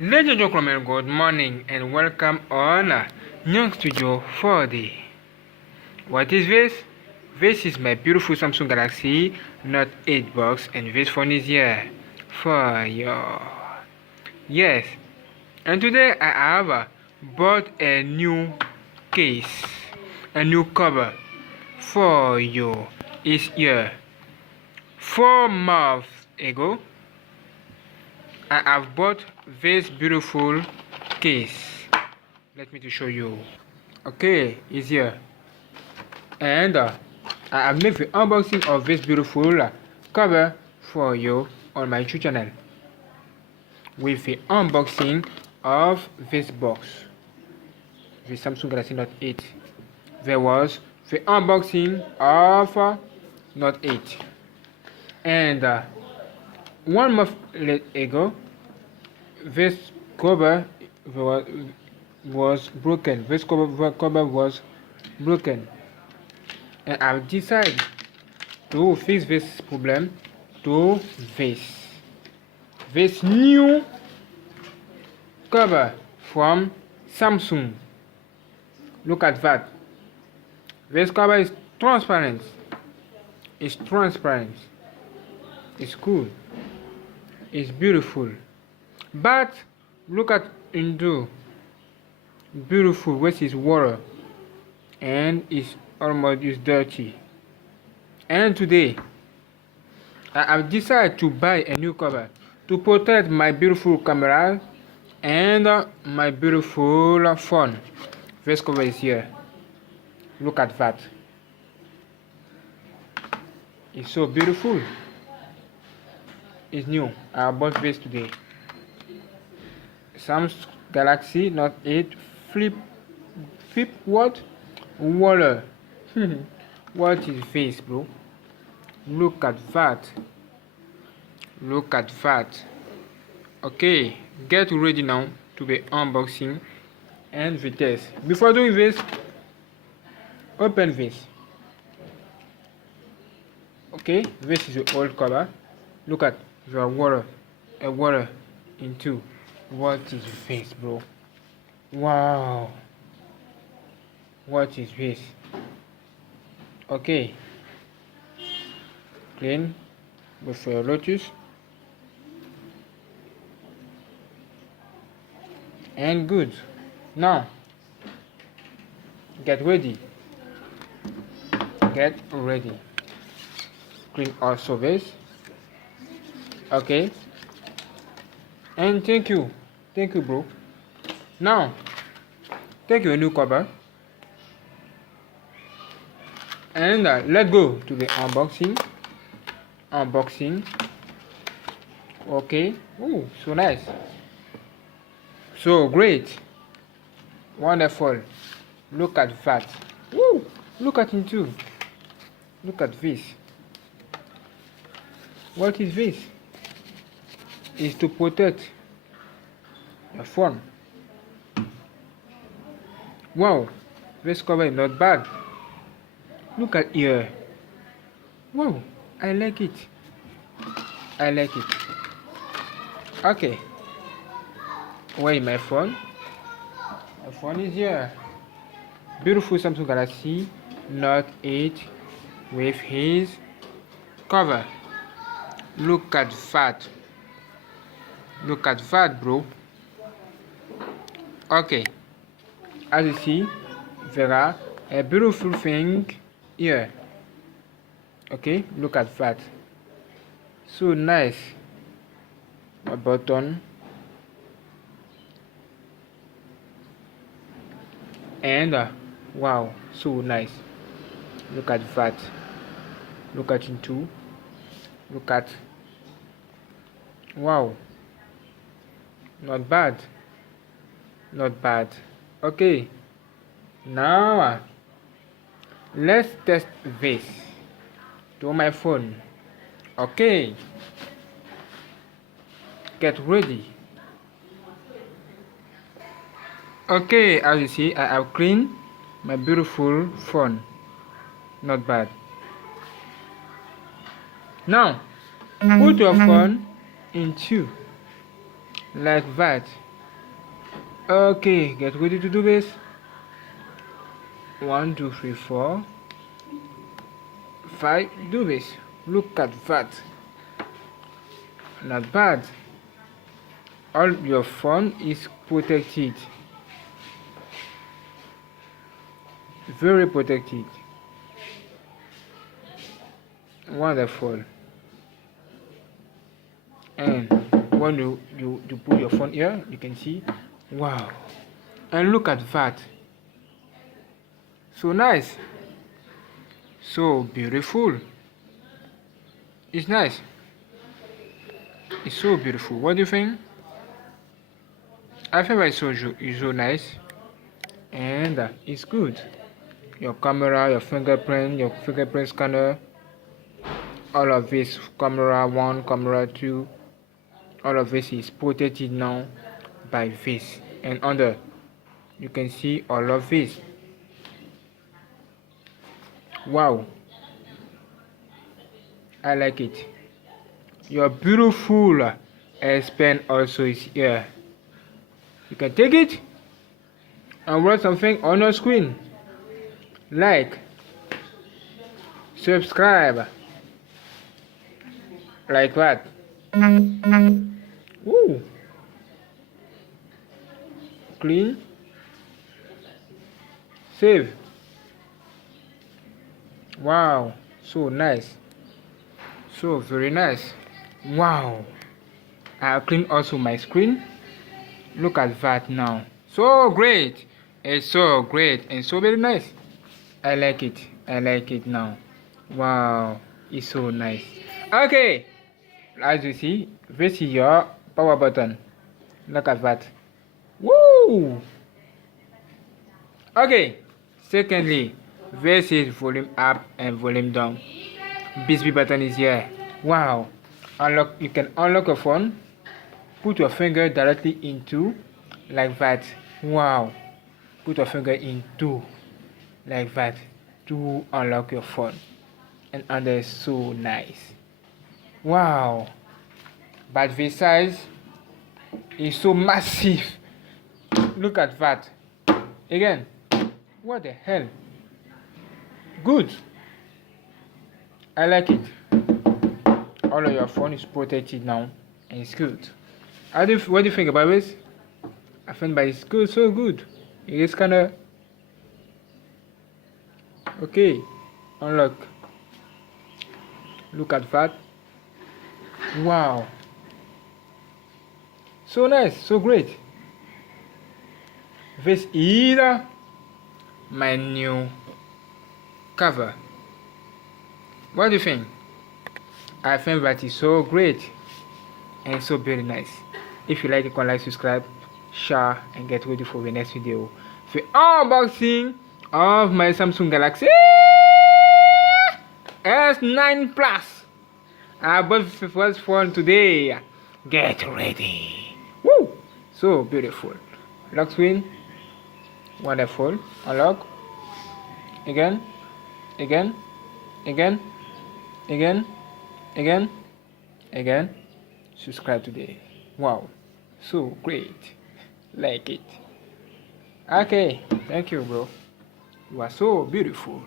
Ladies and gentlemen, good morning and welcome on GNANGSTUDIO 4D. What is this? This is my beautiful Samsung Galaxy Note 8 box, and this phone is here for you. Yes, and today I have bought a new case, a new cover for you. It's here. 4 months ago, I have bought this beautiful case. Let me to show you. Okay, it's here. And I have made the unboxing of this beautiful cover for you on my YouTube channel. With the unboxing of this box, the Samsung Galaxy Note 8. There was the unboxing of Note 8. And 1 month ago, this cover was broken. This cover was broken, and I've decided to fix this problem to this new cover from Samsung. Look at that. This cover is transparent. It's transparent. It's cool. It's beautiful. But look at into beautiful, which is water, and it's almost dirty. And today I have decided to buy a new cover to protect my beautiful camera and my beautiful phone. This cover is here. Look at that. It's so beautiful. It's new. I bought this today. Samsung Galaxy Note 8 flip what? Water. What is this, bro? Look at that. Look at that. Okay, get ready now to be unboxing and the test. Before doing this, open this. Okay, this is the old cover. Look at the water into. What is this, bro? Wow. What is this? Okay. Clean with your lotus. And good. Now, get ready. Get ready. Clean also this. Okay. And thank you, bro. Now take your new cover and let's go to the unboxing. Okay. Oh, so nice, so great, wonderful. Look at that. Woo! Look at it too. Look at this. What is this? Is to protect your phone. Wow, this cover is not bad. Look at here. Wow, I like it. I like it. Okay. Where is my phone? My phone is here. Beautiful Samsung Galaxy Note 8 with his cover. Look at that. Look at that, bro. Okay, as you see, there are a beautiful thing here. Okay, look at that. So nice. A button. And wow, so nice. Look at that. Look at it too. Look at. Wow. Not bad. Not bad. Okay. Now let's test this to my phone. Okay. Get ready. Okay, as you see, I have cleaned my beautiful phone. Not bad. Now put your phone into like that. Okay, get ready to do this. 1 2 3 4 5. Do this. Look at that. Not bad. All your phone is protected. Very protected. Wonderful. And when you put your phone here, you can see, wow. And look at that. So nice. So beautiful. It's nice. It's so beautiful. What do you think? I think it's so nice. And it's good. Your camera, your fingerprint scanner, all of this, camera 1, camera 2, all of this is protected now by this. And under, you can see all of this. Wow, I like it. Your beautiful S Pen also is here. You can take it and write something on your screen, like, subscribe, like that. Ooh. Clean, save. Wow, so nice, so very nice. Wow, I'll clean also my screen. Look at that now. So great. It's so great and so very nice. I like it. I like it now. Wow, it's so nice. Okay, as you see, this is your power button. Look at that. Woo! Okay, secondly, this is volume up and volume down. Bisbee button is here. Wow. Unlock. You can unlock a phone. Put your finger directly into, like that. Wow. Put your finger into, like that, to unlock your phone. And under is so nice. Wow. But the size is so massive. Look at that. Again. What the hell? Good. I like it. All of your phone is protected now, and it's good. What do you think about this? I think that it's good, so good. It is kinda okay. Unlock. Look at that. Wow. So nice, so great. This is my new cover. What do you think? I think that is so great and so very nice. If you like it, like, subscribe, share, and get ready for the next video. The unboxing of my Samsung Galaxy S9 Plus. I bought the first phone today. Get ready. Woo! So beautiful. Lock screen. Wonderful. Unlock. Again. Again. Again. Again. Again. Again. Subscribe today. Wow. So great. Like it. Okay. Thank you, bro. You are so beautiful.